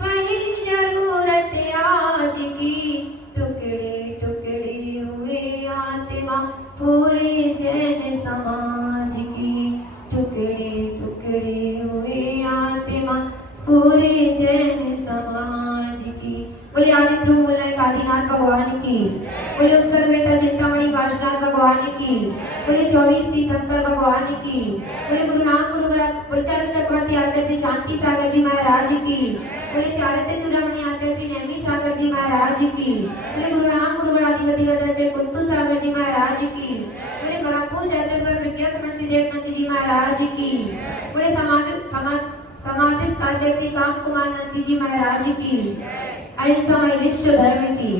पहली जरूरत आज की। टुकड़े टुकड़े हुए आत्मा पूरे जैन समाज की। टुकड़े टुकड़े हुए आत्मा पूरे जैन समाज की। बोले आदि प्रभु बोले आदिनाथ भगवान की। बोले उत्सर्वेता चिंतामणि पार्षद भगवान की। बोले 24 तीर्थंकर भगवान की। बोले गुरु नाम गुरु बोले चारण चक्रवर्ती आचार्य श्री शांति सागर जी महाराज की। बोले चारते चूड़ामणि आचार्य श्री नेमी सागर जी महाराज की। बोले गुरु नाम गुरु अधिपति आचार्य कुंतु सागर जी महाराज की। बोले ब्रह्मपूज आचार्य प्रज्ञा समर्थ श्री जयनंद जी महाराज की। बोले समाधिस्थ आचार्य श्री काम कुमार नंदी जी महाराज की। अहिंसा विश्व धर्म की।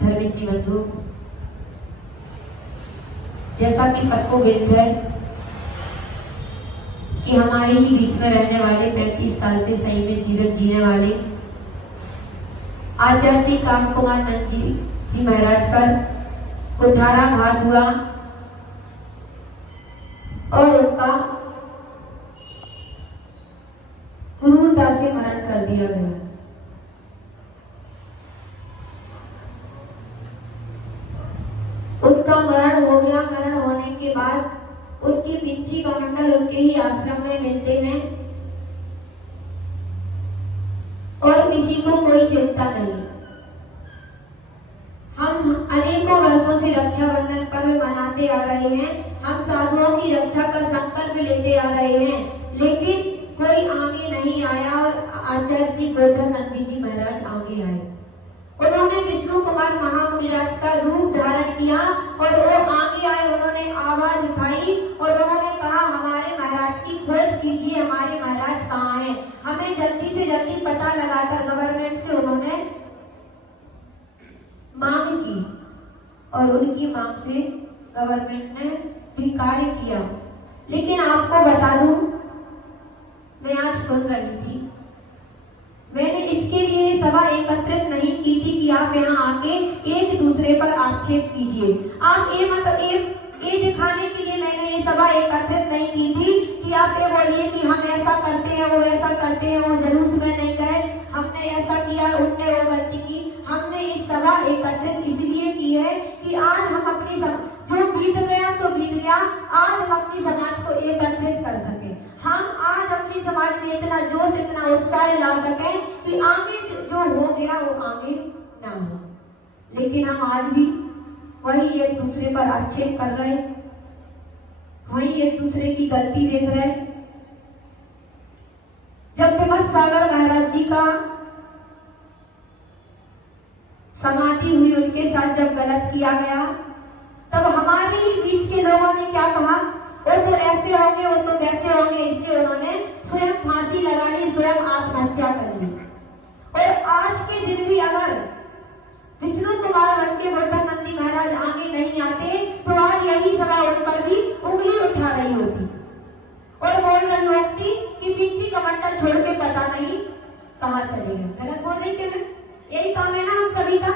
धर्मिष्ठी बंधु, जैसा कि सबको विदित है कि हमारे ही बीच में रहने वाले 35 साल से संयमित जीवन जीने वाले आचार्य श्री काम कुमार नंद जी महाराज पर कुठाराघात हुआ और उनका क्रूरता से मरण कर दिया गया। उनका मरण हो गया। मरण होने के बाद उनकी पिंची का मंडल उनके ही आश्रम में मिलते हैं और किसी को कोई चिंता नहीं। हम अनेकों वर्षों से रक्षाबंधन पर्व मनाते आ रहे हैं। हम साधुओं की रक्षा का संकल्प लेते आ रहे हैं, लेकिन कोई आगे नहीं आया और आचार्य श्री गोवर्धन नंदी जी महाराज आगे आए। उन्होंने विष्णु कुमार महामुनिराज का रूप धारण किया और वो आगे आए। उन्होंने आवाज उठाई और उन्होंने कहा हमारे महाराज की खोज कीजिए, हमारे महाराज कहाँ हैं, हमें जल्दी से जल्दी पता लगाकर गवर्नमेंट से उन्होंने मांग की और उनकी मांग से गवर्नमेंट ने धिक्कार किया। लेकिन आपको बता दूं, मैं आज सुन रही थी, मैंने इसके लिए सभा एकत्रित नहीं की थी कि आप यहाँ आके एक दूसरे पर आक्षेप कीजिए। आप ये दिखाने के लिए मैंने ये सभा एकत्रित नहीं की थी कि आप ये बोलिए कि हम ऐसा करते हैं, वो ऐसा करते हैं, वो जुलूस में नहीं गए, हमने ऐसा किया, उनने वो गलती की। हमने ये सभा एकत्रित इसलिए की है कि आज हम अपनी जो बीत गया सो बीत गया, आज हम अपनी समाज को एकत्रित कर सके। हम आज अपनी समाज में इतना जोश, इतना उत्साह ला सके कि आगे जो हो गया वो आगे ना हो। लेकिन हम आज भी वही एक दूसरे पर आक्षेप कर रहे, वही एक दूसरे की गलती देख रहे। जब विमल सागर महाराज जी का समाधि हुई, उनके साथ जब गलत किया गया, तब हमारे ही बीच के लोगों ने क्या कहा, वो तो ऐसे होंगे, वो तो वैसे होंगे, इसलिए उन्होंने स्वयं फांसी लगा ली, स्वयं आत्महत्या कर ली। और आज के दिन भी अगर विष्णु कुमार के गोवर्धन नंदी महाराज आगे नहीं आते तो आज यही सभा उन पर भी उंगली उठा रही होती और बोल रही होती कि पिंची का मंडल छोड़ के पता नहीं कहाँ चले गए। गलत बोल रही थी मैं? यही काम है ना हम सभी का।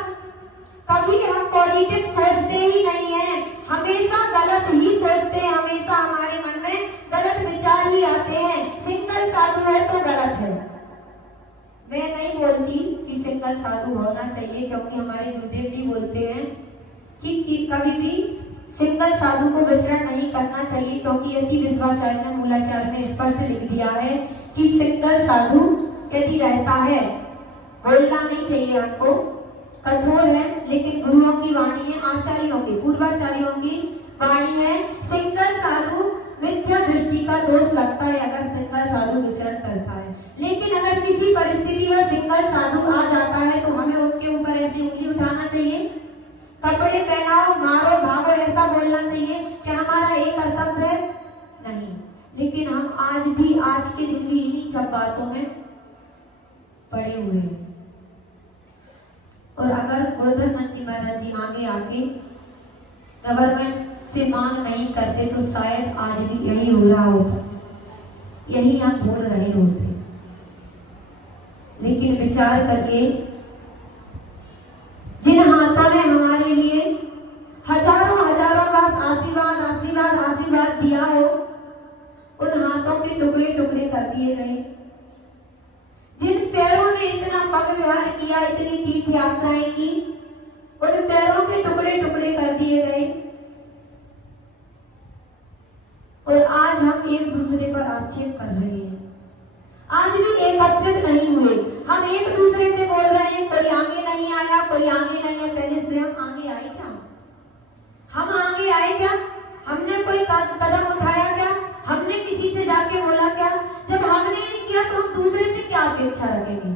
कभी हम पॉजिटिव सोचते ही नहीं है, हमेशा गलत ही सोचते हैं, हमेशा हमारे मन में गलत विचार ही आते हैं। सिंगल साधु है तो गलत है। मैं नहीं बोलती कि सिंगल साधु होना चाहिए, क्योंकि हमारे गुरुदेव भी बोलते हैं कि कभी भी सिंगल साधु को विचरण नहीं करना चाहिए, क्योंकि यदि विश्वाचार्य ने मूलाचार्य में स्पष्ट लिख दिया है कि सिंगल साधु यदि रहता है, बोलना नहीं चाहिए हमको, कठोर है, लेकिन गुरुओं की वाणी है, आचार्यों की, पूर्वाचार्यों की वाणी है, सिंगल साधु मिथ्या दृष्टि का दोष लगता है अगर सिंगल साधु विचरण करता है। लेकिन अगर किसी परिस्थिति में सिंगल साधु आ जाता है तो हमें उनके ऊपर ऐसी उंगली उठाना चाहिए, कपड़े पहनाओ, मारो, भागो, ऐसा बोलना चाहिए कि हमारा एक कर्तव्य है? नहीं। लेकिन हम आज के दिन भी इन्हीं सब बातों में पड़े हुए हैं। और अगर गोवर्धन नंदी महाराज जी आगे आके गवर्नमेंट से मांग नहीं करते तो शायद आज भी यही हो रहा होता, यही हम बोल रहे होते। लेकिन विचार करिए, जिन हाथों ने हमारे लिए हजारों हजारों बार आशीर्वाद आशीर्वाद आशीर्वाद दिया हो, टुकड़े टुकड़े कर दिए गए। जिन पैरों ने इतना पग विहार किया, इतनी तीर्थ यात्राएं की, उन पैरों के टुकड़े टुकड़े कर दिए गए। और आज हम एक दूसरे पर आक्षेप कर रहे हैं। आज भी एकत्रित नहीं हुए। हम एक दूसरे से बोल रहे हैं कोई आगे नहीं आया, कोई आगे नहीं है। पहले स्वयं आगे आए क्या? हम आगे आए क्या? हमने कोई कदम उठाया क्या? हमने किसी से जाके बोला क्या? जब हमने नहीं किया तो हम दूसरे से क्या अपेक्षा रखेंगे?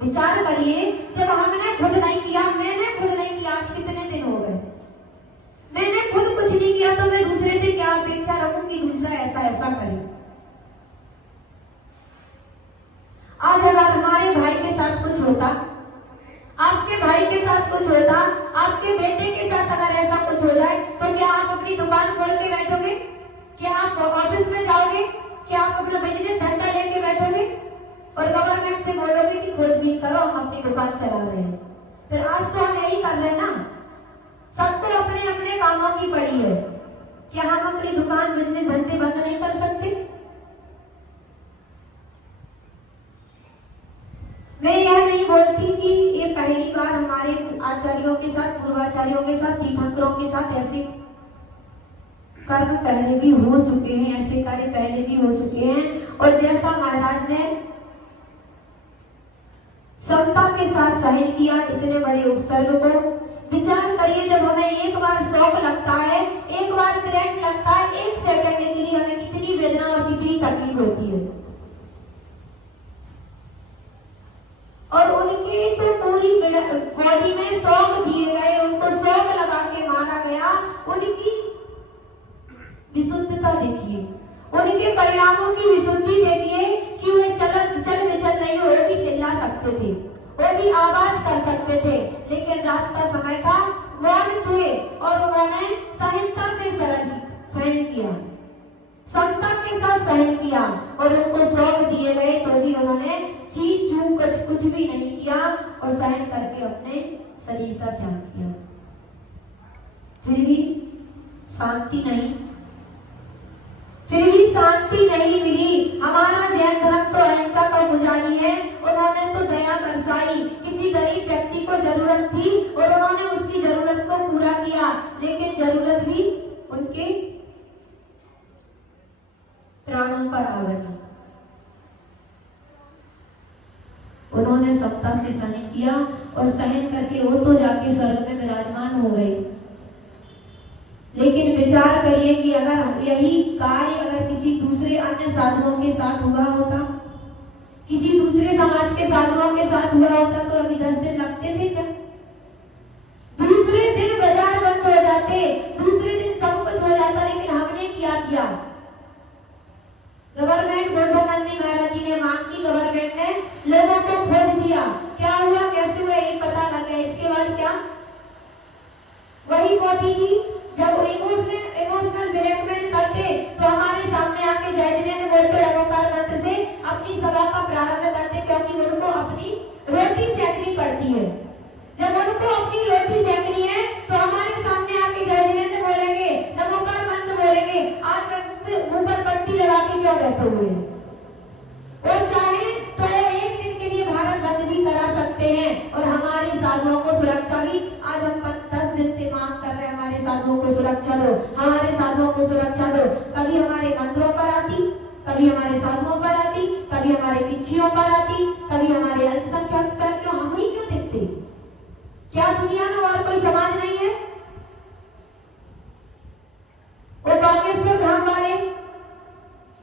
विचार करिए, जब हमने खुद नहीं किया, मैंने खुद नहीं किया, आज कितने दिन हो गए, मैंने खुद कुछ नहीं किया तो मैं दूसरे से क्या अपेक्षा रखूं कि दूसरा ऐसा ऐसा करे। आज अगर हमारे भाई के साथ कुछ होता, आपके भाई के साथ कुछ होता, आपके बेटे के साथ अगर ऐसा कुछ हो जाए तो क्या आप अपनी दुकान खोल के बैठोगे? क्या आप ऑफिस में जाओगे? क्या आप अपना बिजनेस धंधा लेके बैठोगे और गवर्नमेंट से बोलोगे कि खोजबीन करो, हम अपनी दुकान चला रहे हैं? फिर आज तो हम यही कर रहे हैं ना। सबको अपने अपने कामों की पड़ी है। क्या हम अपनी दुकान बिजनेस धंधे बंद नहीं कर सकते? मैं यह नहीं बोलती कि ये पहली बार हमारे आचार्यों के साथ, पूर्वाचार्यों के साथ, तीर्थंकरों के साथ ऐसे कर्म पहले भी हो चुके हैं, ऐसे कार्य पहले भी हो चुके हैं। और जैसा महाराज ने समता के साथ सहन किया इतने बड़े उपसर्ग को, विचार करिए, जब हमें एक बार शॉक लगता है, एक बार करंट लगता है, एक सेकंड के लिए हमें कितनी वेदना और कितनी तकलीफ होती है। और उनकी तो पूरी बॉडी में शॉक दिए गए, उनको शॉक लगा के मारा गया। उनकी विशुद्धता देखिए, उनके परिणामों की विशुद्धि देखिए कि वे चल विचल नहीं, वो भी चिल्ला सकते थे, वो भी आवाज कर सकते थे, लेकिन रात का समय था, मौन थे और उन्होंने सहनता से सहन किया, समता के साथ सहन किया। और उनको सौंप दिए गए तो भी उन्होंने चीज चूक कुछ भी नहीं किया और सहन करके अपने शरीर का त्याग किया। फिर भी शांति नहीं, फिर भी शांति नहीं मिली। हमारा जैन धर्म तो अहिंसा का पुजारी है। उन्होंने तो दया बरसाई, किसी गरीब व्यक्ति को जरूरत थी और उन्होंने उसकी जरूरत को पूरा किया, लेकिन जरूरत भी उनके प्राणों पर आ गई। उन्होंने समता से सहन किया और सहन करके वो तो जाके स्वर्ग में विराजमान हो गए। लेकिन विचार करिए कि अगर यही कार्य अगर किसी दूसरे अन्य साधुओं के साथ हुआ होता, किसी दूसरे समाज के साधुओं के साथ हुआ होता, तो अभी 10 दिन लगते थे क्या? दूसरे दिन बाजार बंद हो जाते, दूसरे दिन सब कुछ हो जाता। लेकिन हमने क्या किया? गवर्नमेंट बुड्ढा नंदी महाराज जी ने मांग की, गवर्नमेंट ने लोगों को खोज दिया, क्या हुआ कैसे हुआ ये पता लग गया। इसके बाद क्या? वही मोदी जी जब इमोशनल ब्लैकमेल करते तो हमारे सामने आके जय जिनेंद्र बोलते रघुकार मंत्र से अपनी सभा का प्रारंभ करते, क्योंकि उनको अपनी रोटी सेकनी पड़ती है। जब उनको अपनी रोटी सेकनी है तो हमारे सामने आके जय जिनेंद्र बोलेंगे, रघुकार मंत्र बोलेंगे। आज मुंह पर पट्टी लगा के क्या बैठे हुए हैं? और चाहे तो एक दिन के लिए भारत बंद भी करा सकते हैं और हमारे साधुओं को सुरक्षा भी आज हम 10 दिन से मांग कर रहे हैं, हमारे साधुओं को सुरक्षा दो, हमारे साधुओं को सुरक्षा दो। कभी हमारे मंदिरों पर आती, कभी हमारे साधुओं पर आती, कभी हमारे पिछियों पर आती, कभी हमारे अल्पसंख्यक पर। क्यों हम ही क्यों दिखते? क्या दुनिया में और कोई समाज नहीं है? वो बागेश्वर धाम वाले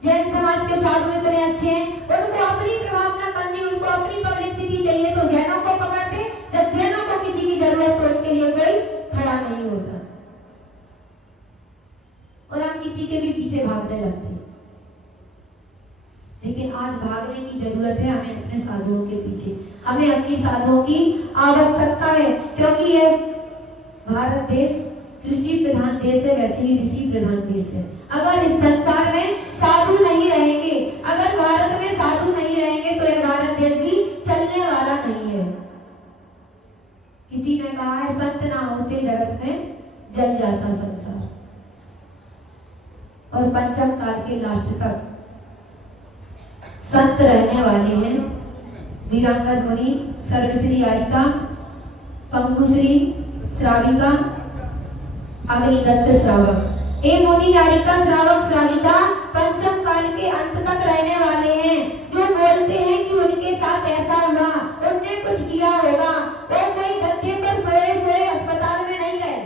जैन समाज के साधु इतने अच्छे हैं, उनको अपनी प्रभावना करनी, उनको अपनी पब्लिसिटी चाहिए तो जैनों को पकड़ते। जब जैनों को किसी की जरूरत तो उनके लिए कोई खड़ा नहीं होता और हम किसी के भी पीछे भागने लगते। लेकिन आज भागने की जरूरत है हमें अपने साधुओं के पीछे, हमें अपनी साधुओं की आवश्यकता है, क्योंकि ये भारत देश कृषि प्रधान देश है, वैसे ही ऋषि प्रधान देश है। अगर इस संसार में साधु नहीं रहेंगे, अगर भारत में साधु नहीं रहेंगे तो यह भारत देश भी चलने वाला नहीं है। किसी ने कहा है संत ना होते जगत में जल जाता संसार। और पंचम काल के लास्ट तक संत रहने वाले हैं। वीरांगन मुनि, सर्वश्री यारिका, पंगुश्री श्राविका, अग्निदत्त श्रावक। ये मुनि यारिका श्रावक श्राविका पंचम काल के अंत तक रहने वाले हैं। जो बोलते हैं कि उनके साथ ऐसा हुआ, उनने कुछ किया होगा, वो कोई गद्दे पर सोए सोए अस्पताल में नहीं गए,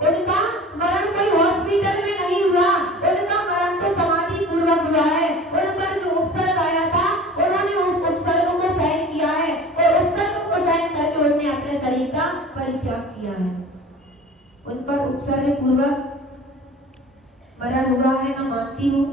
उनका मरण कोई हॉस्पिटल में नहीं हुआ, उनका मरण तो समाधि पूर्वक हुआ है। उन पर जो उपसर्ग आया था उन्होंने उस उपसर्ग को सहन किया है और उपसर्ग को सहन करके उन्होंने अपने शरीर का परित्याग किया है। उन पर उपसर्ग पूर्वक मरण हुआ है, मैं मानती हूँ।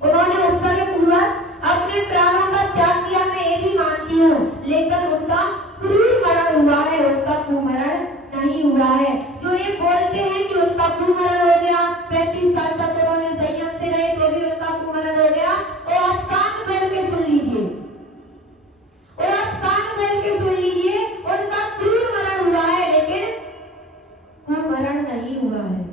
उन्होंने उपसर्ग पूर्वक अपने प्राणों का त्याग किया, मैं ये भी मानती हूँ, लेकिन उनका क्रूर मरण हुआ है, उनका कुमरण नहीं हुआ है। जो ये बोलते हैं कि उनका कुमरण हो गया, 35 साल तक उन्होंने संयम से रहे तो भी उनका कुमरण हो गया, और आज कान खोल के सुन लीजिए, और आज कान खोल के सुन लीजिए, उनका क्रूर मरण हुआ है लेकिन कुमरण नहीं हुआ है।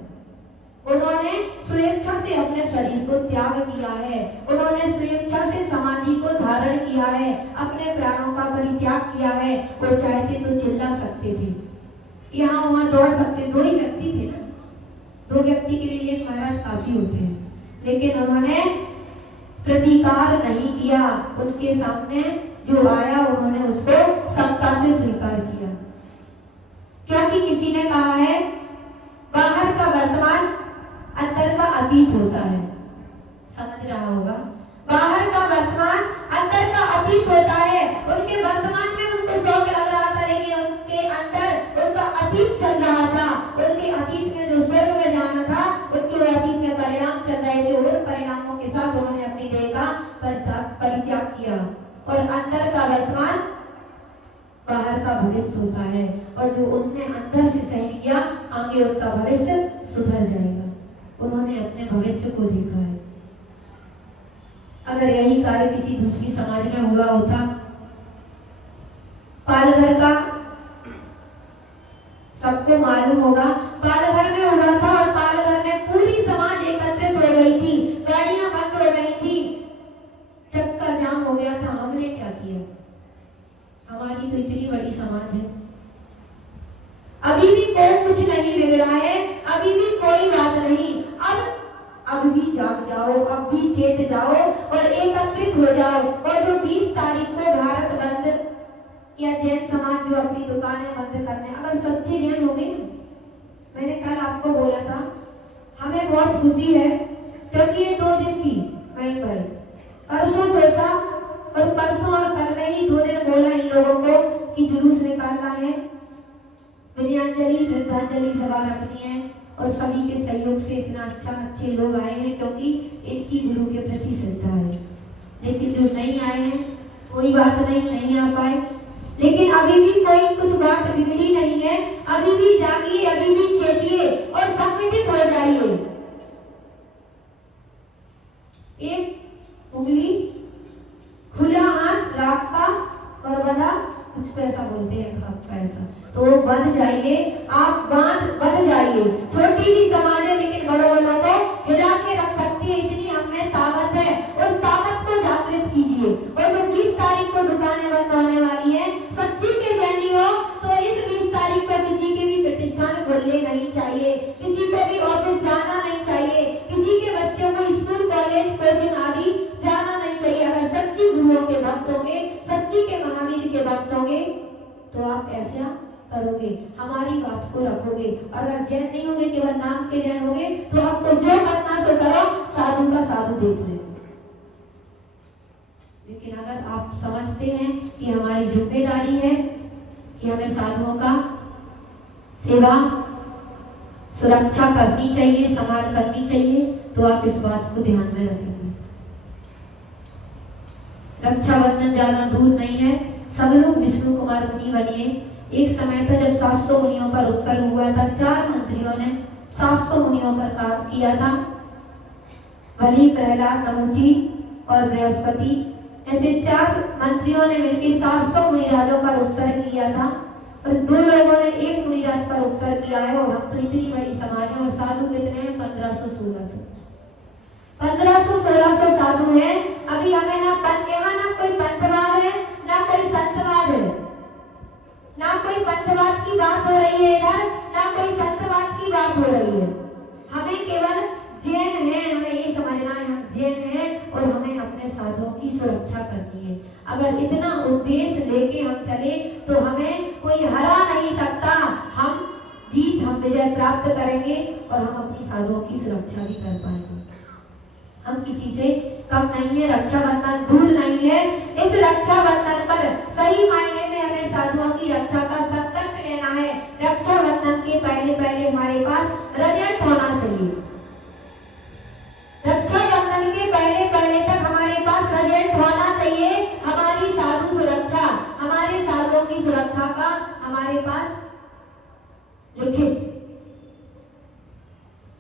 उन्होंने स्वेच्छा से अपने शरीर को त्याग किया है, उन्होंने स्वेच्छा से समाधि को धारण किया है, अपने प्राणों का परित्याग किया है। वो चाहते तो चिल्ला सकते थे, यहाँ वहां दौड़ सकते, दो ही व्यक्ति थे ना, दो व्यक्ति के लिए एक महाराज काफी होते हैं, लेकिन उन्होंने प्रतिकार नहीं किया। उनके सामने जो आया उन्होंने उसको समता से स्वीकार किया, क्योंकि किसी ने कहा है बाहर का वर्तमान अंदर का अतीत होता है। समझ रहा होगा, बाहर का वर्तमान अंदर का अतीत होता है। उनके वर्तमान में उनको शौक लग रहा था, लेकिन उनके अंदर उनका अतीत चल रहा था। उनके अतीत में जो स्वर्ग में जाना था, उनके अतीत में परिणाम चल रहे थे, और परिणामों के साथ उन्होंने अपनी देह का परित्याग किया। और अंदर का वर्तमान बाहर का भविष्य होता है, और जो उनने अंदर से सहन किया, आगे उनका भविष्य सुधर जाएगा। उन्होंने अपने भविष्य को देखा है। अगर यही कार्य किसी दूसरी समाज में हुआ होता, पालघर का सबको मालूम होगा, पालघर में हुआ था और पालघर में पूरी समाज एकत्रित हो गई थी, गाड़ियां बंद हो गई थी, चक्का जाम हो गया था। हमने क्या किया? हमारी तो इतनी बड़ी समाज है, अभी भी कोई कुछ नहीं बिगड़ा है, अभी भी कोई बात नहीं। अब भी जाग जाओ, अब भी चेत जाओ और एकत्रित हो जाओ। और जो 20 तारीख को भारत बंद या जैन समाज जो अपनी दुकानें बंद करने, अगर सच्चे जैन हो गए, मैंने कल आपको बोला था, हमें बहुत खुशी है क्योंकि ये 2 दिन की वहीं पर परसों सोचा, और परसों और कल में ही 2 दिन बोला इन लोगों को कि जुलूस निकालना है, विनयाञ्जलि श्रद्धांजलि सभा रखनी है, और सभी के सहयोग से इतना अच्छे लोग आए हैं क्योंकि इनकी गुरु के प्रति श्रद्धा है। लेकिन जो नहीं आए हैं, कोई बात नहीं आ पाए, लेकिन अभी भी कोई कुछ बात बिगड़ी नहीं है। अभी भी जागिए, अभी भी चेतिए और संगठित हो जाइए। एक उंगली खुला हाथ राख का और बंधा, कुछ पैसा बोलते हैं खाप का, ऐसा तो बंध जाइए, आप बंध जाइए। छोटी सी समाज है लेकिन बड़ों को हिला के रख सकती है, इतनी हमें ताकत है। उस ताकत को जागृत कीजिए। और जो 20 तारीख को दुकानें बंद होने वाली है, सच्ची के जैनी हो तो इस 20 तारीख को किसी के भी प्रतिष्ठान खोलने नहीं चाहिए, किसी को भी ऑफिस जाना नहीं चाहिए, किसी के बच्चों को स्कूल कॉलेज कोचिंग आदि जाना नहीं चाहिए। अगर सच्ची गुरुओं के भक्त होंगे, सच्ची के महावीर के भक्त होंगे, तो आप ऐसा करोगे, हमारी बात को रखोगे। अगर जैन नहीं होंगे, केवल नाम के जैन होंगे, तो आपको जो करना सो करो, साधु का साधु देख ले। लेकिन अगर आप समझते हैं कि हमारी जिम्मेदारी है कि हमें साधुओं का सेवा सुरक्षा करनी चाहिए, संभाल करनी चाहिए, तो आप इस बात को ध्यान में रखेंगे। रक्षाबंधन ज्यादा दूर नहीं है, सब लोग विष्णु कुमार मुनि बनिए। एक समय था जब 700 मुनियों पर उत्सर्ग हुआ था, 4 मंत्रियों ने 700 मुनियों पर काम किया था, बलि, प्रहलाद, नमुची और बृहस्पति, ऐसे 4 मंत्रियों ने मिलकर 700 मुनिराजों पर उत्सर्ग किया था। और 2 लोगों ने 1 मुनिराज पर उत्सर्ग किया है। और हम तो इतनी बड़ी समाज है, और साधु कितने हैं? 1500-1600। 1500-1600 साधु हैं। अभी हमें ना कोई पंथवाद है ना कोई संतवाद है, ना कोई पंथवाद की बात हो रही है इधर, ना कोई संतवाद की बात हो रही है। हमें केवल जैन है, हमें ये समझना है हम जैन हैं और हमें अपने साधुओं की सुरक्षा करनी है। अगर इतना उद्देश्य लेके हम चले तो हमें कोई हरा नहीं सकता। हम विजय प्राप्त करेंगे और हम अपनी साधुओं की सुरक्षा भी कर पाएंगे। हम किसी से कम नहीं है, रक्षाबंधन दूर नहीं है। इस रक्षाबंधन पर सही मायने में हमें साधुओं की रक्षा का संकल्प लेना है। रक्षाबंधन के पहले हमारे पास रिजल्ट होना चाहिए। रक्षाबंधन के पहले तक हमारे पास रिजल्ट होना चाहिए। हमारी साधु सुरक्षा, हमारे साधुओं की सुरक्षा का हमारे पास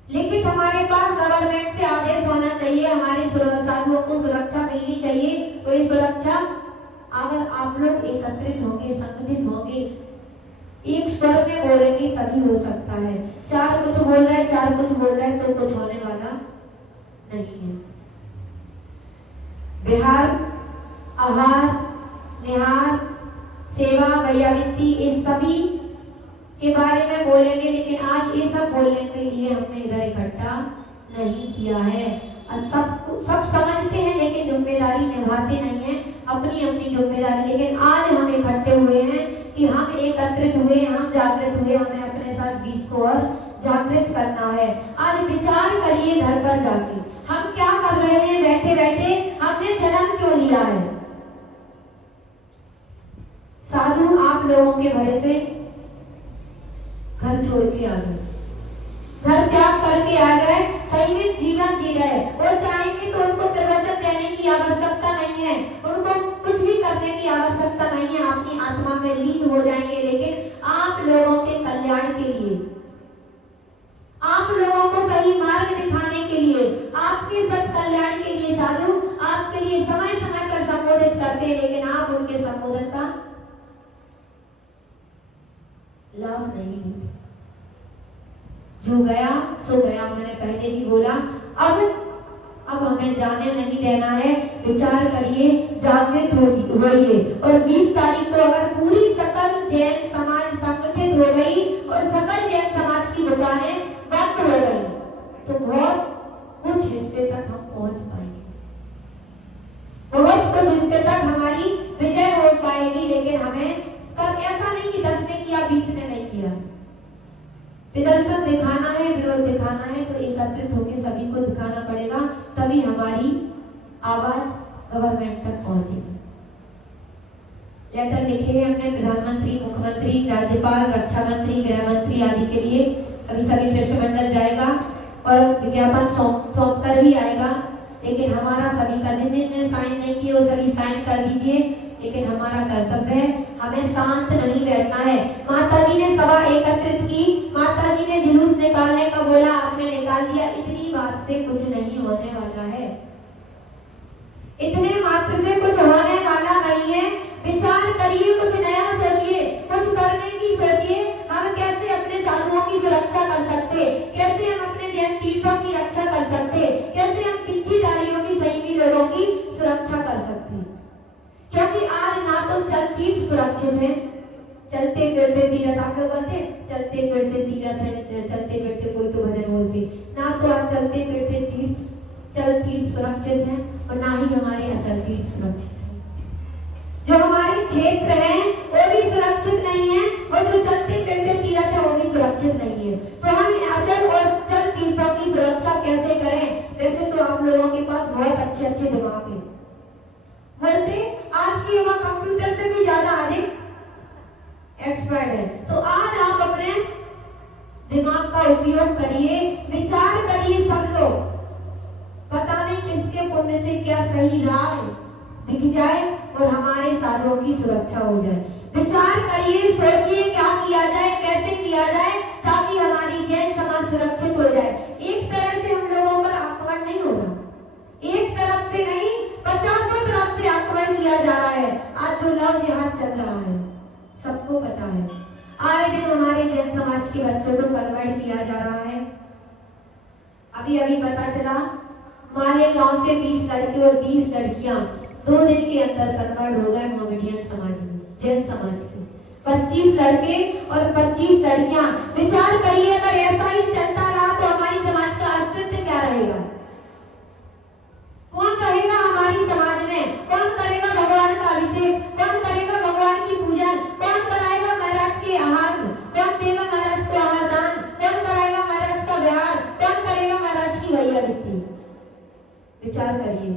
लिखित हमारे पास गवर्नमेंट से आदेश होना चाहिए। हमारे साधुओं को सुरक्षा मिलनी चाहिए। तो ये सुरक्षा अगर आप लोग एकत्रित होंगे, संगठित होंगे, एक स्वर में बोलेंगे तभी हो सकता है। चार कुछ बोल रहे हैं, चार कुछ बोल रहे हैं तो कुछ होने वाला नहीं है। बिहार, आहार, निहार, सेवा, वैयावित्ति, इस सभी के बारे में बोलेंगे, लेकिन आज ये सब बोलने के लिए हमने इधर इकट्ठा नहीं किया है। सब समझते हैं लेकिन जिम्मेदारी निभाते नहीं है, अपनी जिम्मेदारी। लेकिन आज हम इकट्ठे हुए हैं कि हम एकत्रित हुए, हम जागृत हुए, हमें अपने साथ 20 को और जागृत करना है। आज विचार करिए घर पर जाके हम क्या कर रहे हैं। बैठे बैठे हमने जन्म क्यों लिया है। साधु आप लोगों के भरे से घर छोड़ के आ गए, घर त्याग करके आ गए, संयमित जीवन जी रहे। और चाहेंगे तो उनको प्रवचन देने की आवश्यकता नहीं है, उनको कुछ भी करने की आवश्यकता नहीं है, अपनी आत्मा में लीन हो जाएंगे। लेकिन आप लोगों के कल्याण के लिए, आप लोगों को सही मार्ग दिखाने के लिए, आपके सब कल्याण के लिए साधु आपके लिए समय समय पर संबोधित करते हैं, लेकिन आप उनके संबोधन का लाभ नहीं लेते। जो गया सो गया, मैंने पहले भी बोला। अब हमें जाने नहीं देना है। विचार करिए, जागृत होइए। और 20 तारीख को अगर पूरी सकल जैन समाज संगठित हो गई और सकल जैन समाज की दुकानें बंद हो गई तो बहुत कुछ हिस्से तक हम पहुंच पाएंगे, बहुत कुछ हिस्से तक हमारी विजय हो पाएगी। लेकिन हमें ऐसा नहीं कि 10 ने किया 20 ने नहीं किया। प्रदर्शन दिखाना है, विरोध दिखाना है तो एकत्रित होकर सभी को दिखाना पड़ेगा, तभी हमारी आवाज गवर्नमेंट तक पहुंचेगी। लेटर लिखे हैं हमने प्रधानमंत्री, मुख्यमंत्री, राज्यपाल, रक्षा मंत्री, गृह मंत्री आदि के लिए। अभी सभी ट्रस्ट मंडल जाएगा और विज्ञापन सौंप कर भी आएगा। लेकिन हमारा सभी का, जिन्होंने साइन नहीं किए वो सभी साइन कर दीजिए। लेकिन हमारा कर्तव्य है, हमें शांत नहीं बैठना है। माता जी ने सभा एकत्रित की, माता जी ने जुलूस निकालने का बोला, आपने निकाल दिया। इतनी बात से कुछ नहीं होने वाला है, इतने मात्र से कुछ होने वाला नहीं है। विचार करिए, कुछ नया सोचिए, कुछ करने की सोचिए। हम कैसे अपने साधुओं की सुरक्षा कर सकते, कैसे हम अपने जैन तीर्थों की रक्षा कर सकते, कैसे हम पिछीदारियों की, संयमी लोगों की सुरक्षा कर सकते। क्योंकि आज ना तो चल तीर्थ सुरक्षित है, चलते फिरते तीर्थ, आप लोग बोलते चलते फिरते तीर्थ है, चलते फिरते कोई तो भजन बोलते ना, तो आप चलते फिरते तीर्थ, चल तीर्थ सुरक्षित है और ना ही हमारे अचल तीर्थ सुरक्षित है। जो हमारे क्षेत्र हैं वो भी सुरक्षित नहीं है और जो चलते फिरते तीर्थ है वो भी सुरक्षित नहीं है। तो हम इन अचल और चल तीर्थों की सुरक्षा कैसे करें। वैसे तो आप लोगों के पास बहुत अच्छे अच्छे दिमाग है, बोलते आज की युवा कंप्यूटर से भी ज्यादा अधिक एक्सपर्ट है। तो आज आप अपने दिमाग का उपयोग करिए, विचार करिए। सब लोग पता नहीं किसके पुण्य से क्या सही राह दिख जाए और हमारे साधुओं की सुरक्षा हो जाए। विचार करिए, सोचिए क्या किया जाए, कैसे किया जाए ताकि हमारी जैन समाज सुरक्षित हो जाए। एक तरह से हम लोगों पर आक्रमण नहीं हो रहा, एक तरफ से नहीं 50 तरफ से आक्रमण किया जा रहा है। आज जो लव जिहाद चल रहा है सबको पता है। आए दिन हमारे जैन समाज के बच्चों को कन्वर्ट किया जा रहा है। अभी अभी पता चला मालेगांव से 20 लड़के और 20 लड़कियां 2 दिन के अंदर कन्वर्ट हो गए मोमेडियन समाज में, जैन समाज के। 25 लड़के और 25 लड़कियां। विचार करिए, अगर ऐसा ही चलता रहा तो हमारी समाज का अस्तित्व क्या रहेगा? कौन रहेगा हमारी समाज में? कौन करेगा भगवान का अभिषेक? कौन करेगा भगवान की पूजन? कौन कराएगा महाराज के आहार? कौन देगा महाराज को आहार दान? कौन कराएगा महाराज का व्यवहार? कौन करेगा महाराज की भैया वित्ती? विचार करिए।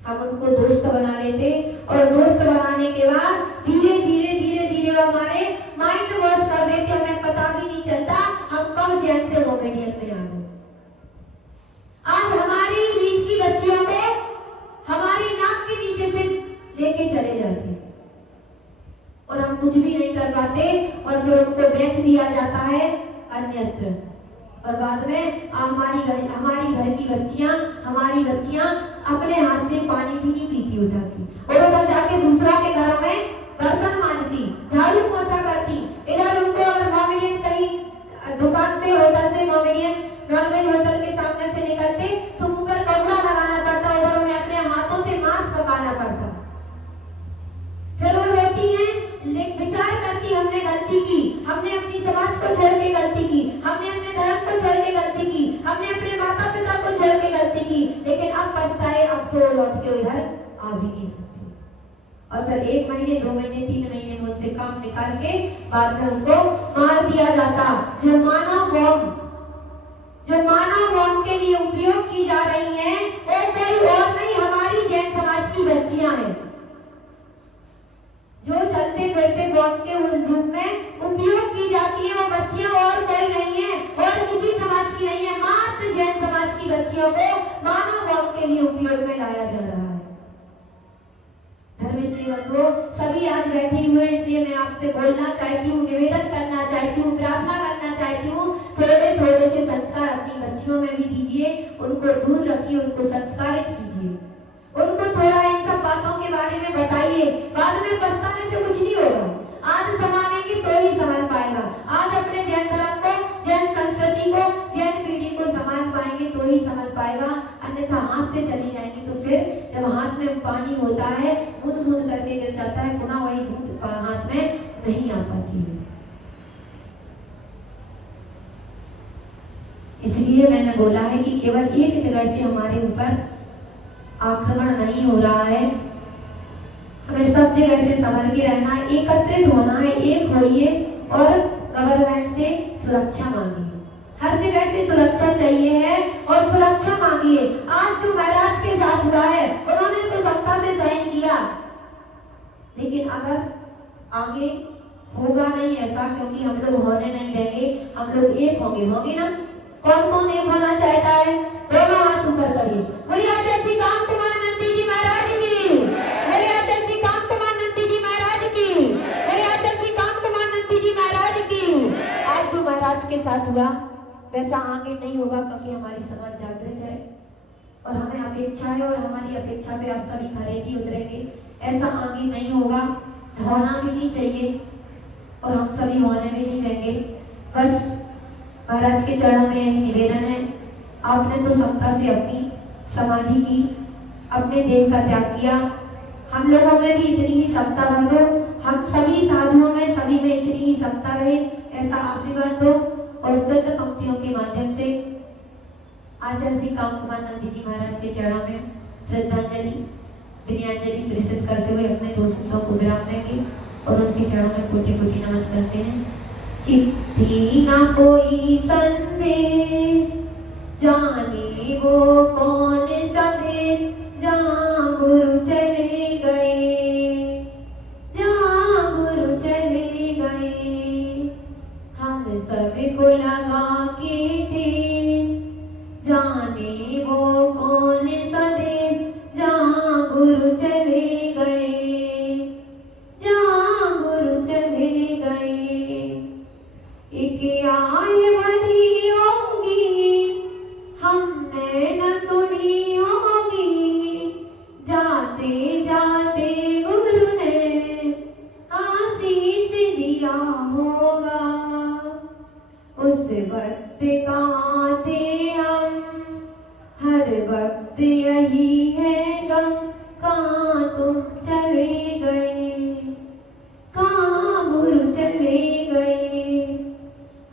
हम उनको दोस्त बना लेते और दोस्त बनाने के बाद धीरे धीरे हमारे माइंड वॉश कर देते, हमें पता भी नहीं चलता हम कब जैन से मोमेडियन में आ गए। आज हमारी बीच की बच्चियों को हमारी नाक के नीचे से लेके चले जाते और हम कुछ भी नहीं कर पाते और फिर उनको बेच दिया जाता है अन्यत्र। और बाद में हमारी घर की बच्चियां अपने हाथ से पानी भी नहीं पीती उठा के, और उधर जाके दूसरा के घरों में बर्तन मांजती, झाड़ू पोछा करती। इधर उनको अगर मोमेडियन कहीं दुकान से, होटल से, मोमेडियन नॉनवेज होटल के सामने से निकलते तो मुंह पर कपड़ा लगाना पड़ता, उधर उन्हें अपने हाथों से मांस पकाना पड़ता। फिर वो रोती है, विचार करती हमने गलती की, हमने अपनी समाज को छोड़ के गलती की, हमने अपने धर्म को छोड़ के गलती की, हमने अपने माता पिता को छोड़ के गलती की, लेकिन अब पछताए, अब तो लौट के इधर आ भी नहीं सकते। और फिर 1 महीने, 2 महीने, 3 महीने में उनसे काम निकाल के बाद में उनको मार दिया जाता। जो मानव बम के लिए उपयोग की जा रही है वो कोई और नहीं, हमारी जैन समाज की बच्चियां हैं जो चलते फिरते बम के रूप में उपयोग की जाती है। वो बच्चियां और कोई नहीं है और किसी समाज की नहीं है, मात्र जैन समाज की बच्चियों को मानव बम के लिए उपयोग में लाया जा रहा है। धर्मस्त्री बंधुओं, सभी आज बैठे हुए, इसलिए मैं आपसे बोलना चाहती हूँ, निवेदन करना चाहती हूँ, प्रार्थना करना चाहती हूँ, थोड़े से संस्कार अपनी बच्चियों में भी दीजिए, उनको दूर रखिए, उनको संस्कारित कीजिए, उनको थोड़ा इन सब बातों के बारे में बताइए। बाद में पछताने से कुछ नहीं होगा। आज संभालेंगे तो ही संभाल पाएगा। आज अपने जैन धर्म को, जैन संस्कृति को, जैन पीढ़ी को संभाल पाएंगे तो ही संभाल पाएगा, अन्यथा हाथ से चली जाएंगी तो फिर जब हाथ में पानी होता है, बूंद करके गिर जाता है, पुनः वही बूंद हाथ में नहीं आ पाती है। इसलिए मैंने बोला है कि केवल एक जगह से हमारे ऊपर आक्रमण नहीं हो रहा है, हमें सब जगह से संभल के रहना है, एकत्रित होना है, एक होइए और गवर्नमेंट से सुरक्षा मांगिए। हर जगह से सुरक्षा चाहिए है और सुरक्षा मांगिए। आज जो महाराज के साथ हुआ है, उन्होंने तो सत्ता से साइन किया, लेकिन अगर आगे होगा नहीं ऐसा, क्योंकि हम लोग होने नहीं देंगे, हम लोग एक होंगे ना। कौन एक होना चाहता है? दोनों हाथ ऊपर करिए। बोलिए आचार्य श्री काम कुमार नंदी जी महाराज की, बोलिए आचार्य श्री काम कुमार नंदी जी महाराज की, बोलिए आचार्य श्री काम कुमार नंदी जी महाराज की। आज जो महाराज के साथ हुआ वैसा आगे नहीं होगा, क्योंकि हमारी समाज जागृत है और हमें अपेक्षा है, और हमारी अपेक्षा पे आप सभी खरे भी उतरेंगे। ऐसा आगे नहीं होगा, होना भी नहीं चाहिए और हम सभी होने भी नहीं देंगे। बस महाराज के चरणों में यही निवेदन है, आपने तो समता से अपनी समाधि की, अपने देह का त्याग किया, हम लोगों में भी इतनी ही समता भर दो, हम सभी साधुओं में, सभी में इतनी ही समता रहे, ऐसा आशीर्वाद दो। और चंद पंक्तियों के माध्यम से आचार्य श्री काम कुमार नंदी जी महाराज के चरणों में श्रद्धांजलि, विनयाञ्जलि प्रेषित करते हुए अपने 2 शब्दों को विराम देंगे और उनके चरणों में कोटि-कोटि नमन करते हैं। चिट्ठी ना कोई संदेश, जाने वो कौन संदेश, जहाँ गुरु चले गए, जहाँ गुरु चले गए, हम सबको लगा के ठेस, जाने वो कौन संदेश, जहाँ गुरु चले गए, जहाँ गुरु चले गए। एक आय बनी होगी हमने न सुनी, हर वक्त यही है गम, कहाँ तुम चले गए, कहाँ गुरु चले गए।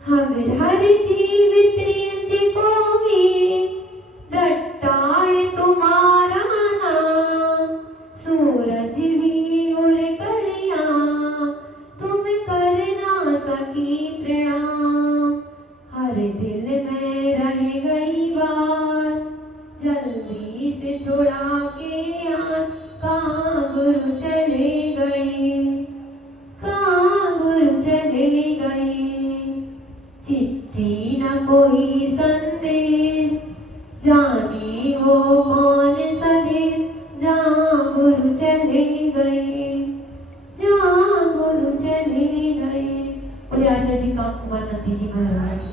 हम हर जीवित को भी रट्टा है तुम्हारा नाम, सूरज भी और कलियां तुम कर ना सकी प्रणाम। हर दिल में रह गई बात, जल्दी से छुड़ा के हाथ, कहाँ गुरु चले गए, कहाँ गुरु चले गए। चिट्ठी न कोई संदेश, जाने वो कौन सदेश, जहाँ गुरु चले गए, जहाँ गुरु चले गए। बोले आचार्य जी का कुमार नंदी जी महाराज।